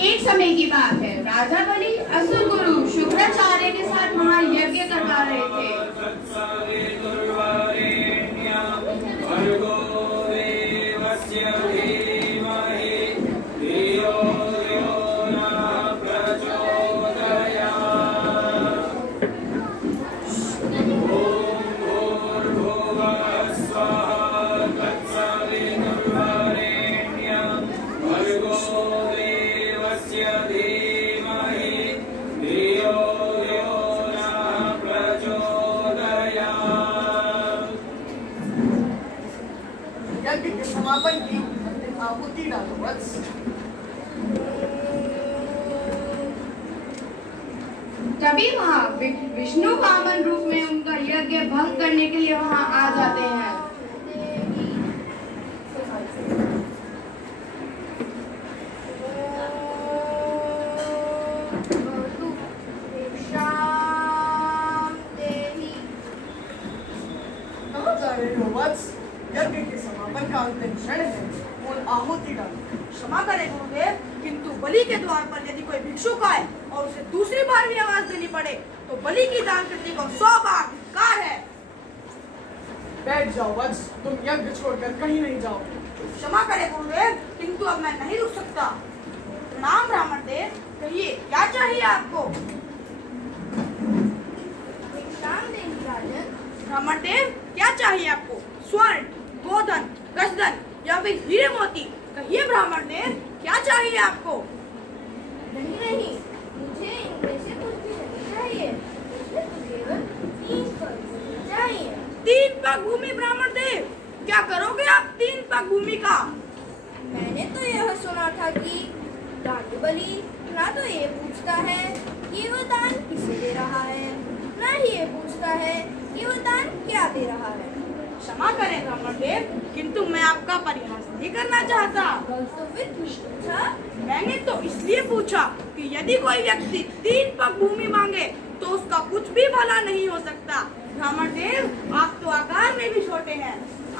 एक समय की बात है, राजा बलि असुर गुरु शुक्राचार्य के साथ महायज्ञ करवा रहे थे। समापन की आहुति डालो वत्स। तभी वहाँ विष्णु वामन रूप में उनका यज्ञ भंग करने के लिए वहाँ आ जाते हैं। कहाँ जा रहे हो वत्स? यज्ञ के समापन का अंतिम क्षण है और आहुति डालो। क्षमा करें गुरुदेव, किंतु बलि के द्वार पर यदि कोई भिक्षुक आए और उसे दूसरी बार भी आवाज देनी पड़े तो बलि की दान कृति को 100 बार धिक्कार है। बैठ जाओ वत्स, तुम यज्ञ छोड़कर कहीं नहीं जाओ। क्षमा करें गुरुदेव, किंतु अब मैं नहीं रुक सकता। प्रणाम ब्राह्मण देव, कहिए क्या चाहिए आपको? ब्राह्मण देव, क्या चाहिए आपको? स्वर्ण, गोधन, गजधन या फिर हीरे मोती? कहिए ब्राह्मण देव, क्या चाहिए आपको? नहीं, मुझे इनमें से कुछ भी नहीं चाहिए। मुझे तो केवल 3 पग भूमि चाहिए। 3 पग भूमि? ब्राह्मण देव, क्या करोगे आप 3 पग भूमि का? मैंने तो यह सुना था कि दानी बलि ना तो ये पूछता है कि वह दान किसे दे रहा है, ना ही ये पूछता है कि वह दान क्या दे रहा है। क्षमा करें ब्राह्मण देव, किंतु मैं आपका परिहास नहीं करना चाहता। तो फिर क्यों पूछा? मैंने तो इसलिए पूछा कि यदि कोई व्यक्ति 3 पग भूमि मांगे तो उसका कुछ भी भला नहीं हो सकता। ब्राह्मण देव, आप तो आकार में भी छोटे हैं,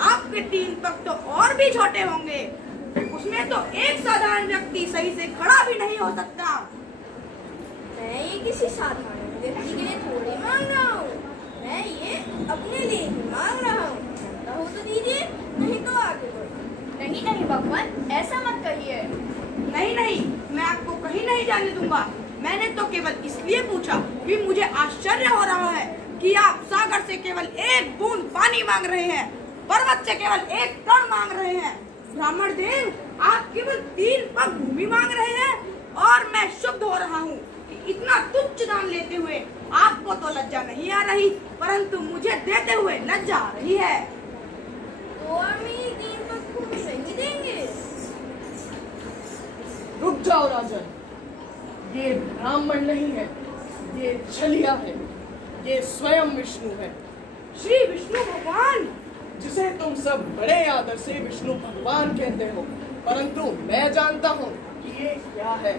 आपके 3 पग तो और भी छोटे होंगे। उसमें तो एक साधारण व्यक्ति सही से खड़ा भी नहीं हो सकता। मैं ये किसी साधारण व्यक्ति के लिए थोड़ी मांग रहा हूँ, मैं ये अपने लिए ही मांग रहा हूँ। हो तो दीजिए, नहीं तो आगे बढ़ो। नहीं भगवान, ऐसा मत कहिए। नहीं, मैं आपको कहीं नहीं जाने दूंगा। मैंने तो केवल इसलिए पूछा कि मुझे आश्चर्य हो रहा है कि आप सागर से केवल 1 बूंद पानी मांग रहे हैं, पर्वत से केवल 1 कण मांग रहे हैं। ब्राह्मण देव, आप केवल 3 पग भूमि मांग रहे हैं और मैं शुद्ध हो रहा हूँ कि इतना तुच्छ दान लेते हुए आपको तो लज्जा नहीं आ रही, परंतु मुझे देते हुए लज्जा आ रही है। तो और मेरी 3 पग भूमि नहीं देंगे? रुक जाओ राजन, ये ब्राह्मण नहीं है, ये छलिया है, ये स्वयं विष्णु है। श्री विष्णु भगवान, जिसे तुम सब बड़े आदर से विष्णु भगवान कहते हो, परंतु मैं जानता हूँ कि ये क्या है।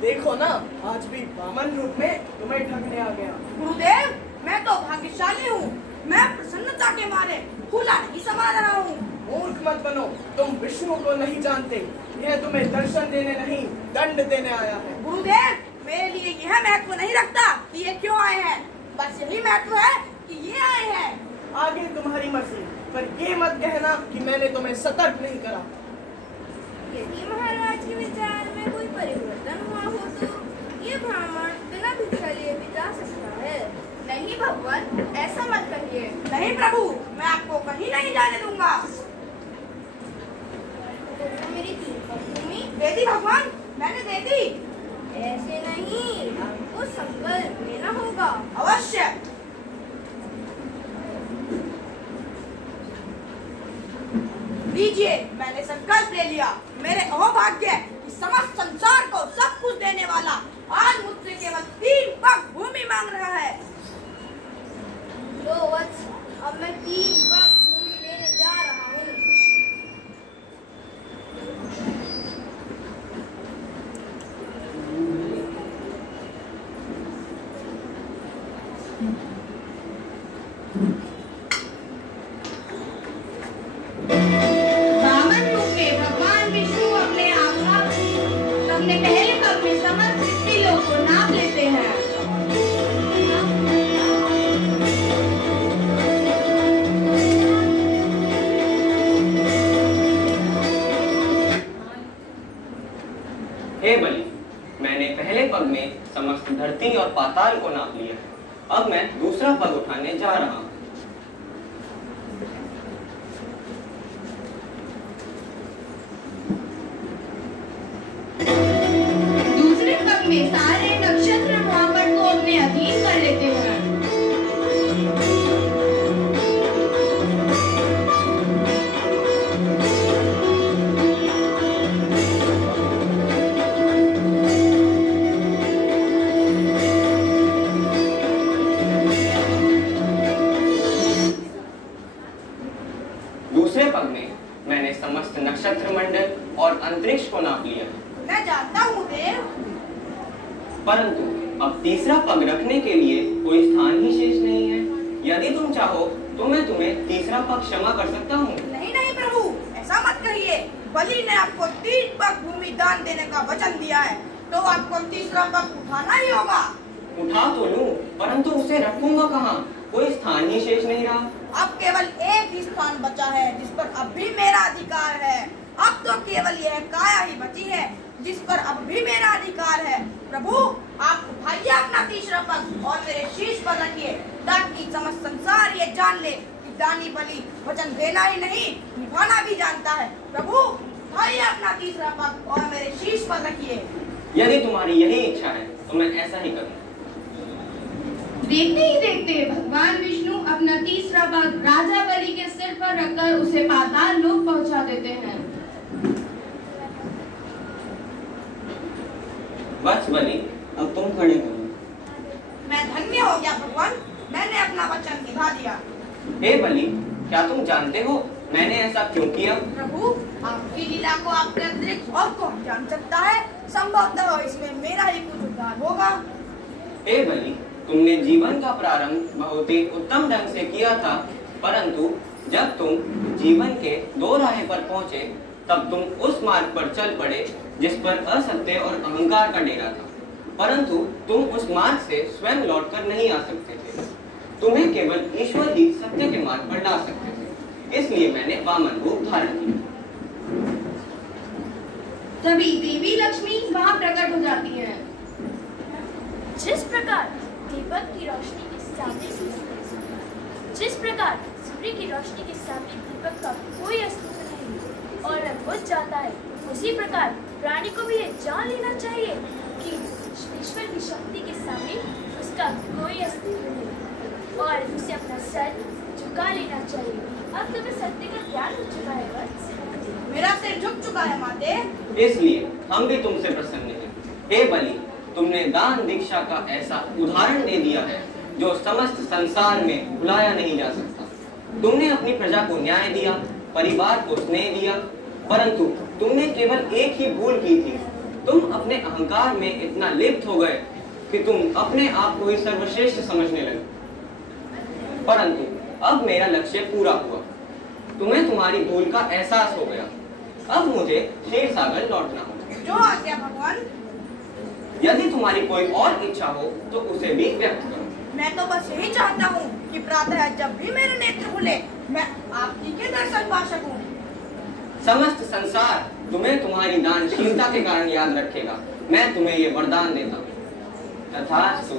देखो ना, आज भी वामन रूप में तुम्हें ठगने आ गया। गुरुदेव, मैं तो भाग्यशाली हूँ, मैं प्रसन्नता के मारे फूला नहीं समा रहा हूँ। मूर्ख मत बनो, तुम विष्णु को नहीं जानते। यह तुम्हें दर्शन देने नहीं, दंड देने आया है। गुरुदेव, मेरे लिए यह महत्व नहीं रखता कि ये क्यों आए हैं, बस यही महत्व है कि ये आए हैं। आगे तुम्हारी मर्जी, पर ये मत कहना कि मैंने तुम्हें सतर्क नहीं करा। यदि महाराज के विचार में कोई परिवर्तन हुआ हो तो ये ब्राह्मण बिना भिक्षा लिए भी जा सकता है। नहीं भगवान, ऐसा मत कहिए। नहीं प्रभु, मैं आपको कहीं नहीं जाने दूंगा। तो मेरी 3 पग भूमि दे दी भगवान, मैंने दे दी। ऐसे नहीं, आपको संकल्प लेना होगा। अवश्य। लीजिए, मैंने संकल्प ले लिया। मेरे अहोभाग्य कि समस्त संसार को सब कुछ देने वाला आज मुझसे केवल 3 पग भूमि मांग रहा है। लो वत्स, अब मैं 3 पग भूमि लेने जा रहा हूँ। वामन रूप में भगवान विष्णु अपने हे बलि, मैंने पहले पग में समस्त धरती और पाताल को नाप लिया है। अब मैं दूसरा पग उठाने जा रहा हूँ। दूसरे पग में सारे नक्षत्र ब्रह्मांड को अपने अधीन कर लेते हैं। दूसरे पग में मैंने समस्त नक्षत्र मंडल और अंतरिक्ष को नाप लिया है। मैं जानता हूँ देव। परंतु अब तीसरा पग रखने के लिए कोई स्थान ही शेष नहीं है। यदि तुम चाहो तो मैं तुम्हें तीसरा पग क्षमा कर सकता हूँ। नहीं नहीं प्रभु, ऐसा मत कहिए। बलि ने आपको 3 पग भूमि दान देने का वचन दिया है, तो आपको तीसरा पग उठाना ही होगा। उठा तो लूं, परंतु उसे रखूंगा कहाँ? कोई स्थान ही शेष नहीं रहा। अब केवल एक ही स्थान बचा है जिस पर अब भी मेरा अधिकार है। अब तो केवल यह काया ही बची है जिस पर अब भी मेरा अधिकार है। प्रभु, आप उठाइए अपना तीसरा पग और मेरे शीश पर रखिए, ताकि समस्त संसार ये जान ले कि दानी बलि वचन देना ही नहीं, निभाना भी जानता है। प्रभु, उठाइए अपना तीसरा पग और मेरे शीश पर रखिए। यदि तुम्हारी यही इच्छा है तो मैं ऐसा ही करूँ। देखते ही देखते भगवान विष्णु अपना तीसरा पग राजा बलि के सिर पर रखकर उसे पाताल लोक पहुंचा देते हैं। बस बलि, अब तुम खड़े करो। मैं धन्य हो गया भगवान, मैंने अपना वचन निभा दिया। हे बलि, क्या तुम जानते हो मैंने ऐसा क्यों किया? प्रभु, आपकी लीला को आपके अतिरिक्त और कौन जान सकता है? संभवतः इसमें मेरा ही कुछ उद्धार होगा। हे बलि, तुमने जीवन का प्रारंभ बहुत ही उत्तम ढंग से किया था, परंतु जब तुम जीवन के 2 राहें पर पहुंचे तब तुम उस मार्ग पर चल पड़े जिस पर असत्य और अहंकार का डेरा था। परंतु तुम उस मार्ग से स्वयं लौटकर नहीं आ सकते थे। तुम्हें केवल ईश्वर ही सत्य के मार्ग पर ला सकते थे। इसलिए मैंने वामन रूप धारण किया। तभी देवी लक्ष्मी वहां प्रकट हो जाती है। जिस प्रकार दीपक की रोशनी के सामने जिस प्रकार सूर्य की रोशनी के सामने दीपक का कोई अस्तित्व नहीं और वह बुझ जाता है, उसी प्रकार प्राणी को भी यह जान लेना चाहिए कि ईश्वर की शक्ति के सामने उसका कोई अस्तित्व नहीं और उसे अपना सर झुका लेना चाहिए। अब तुम्हें सत्य का ज्ञान हो चुका है वत्स। मेरा सिर झुक चुका है माते। इसलिए हम भी तुमसे प्रसन्न हैं। हे बलि, तुमने दान दीक्षा का ऐसा उदाहरण दे दिया है जो समस्त संसार में भुलाया नहीं जा सकता। तुमने अपनी प्रजा को न्याय दिया, परिवार को स्नेह दिया, परंतु तुमने केवल एक ही भूल की थी। तुम अपने अहंकार में इतना लिप्त हो गए कि तुम अपने आप को ही सर्वश्रेष्ठ समझने लगे। परंतु अब मेरा लक्ष्य पूरा हुआ। तुम्हें तुम्हारी भूल का एहसास हो गया। अब मुझे क्षीर सागर लौटना होगा। जो आज्ञा भगवान। यदि तुम्हारी कोई और इच्छा हो तो उसे भी व्यक्त करो। मैं तो बस यही चाहता हूँ कि प्रातः जब भी मेरे नेत्र खुले मैं आपकी के दर्शन पा सकूं। समस्त संसार तुम्हें तुम्हारी दानशीलता के कारण याद रखेगा। मैं तुम्हें ये वरदान देता हूँ। तथास्तु।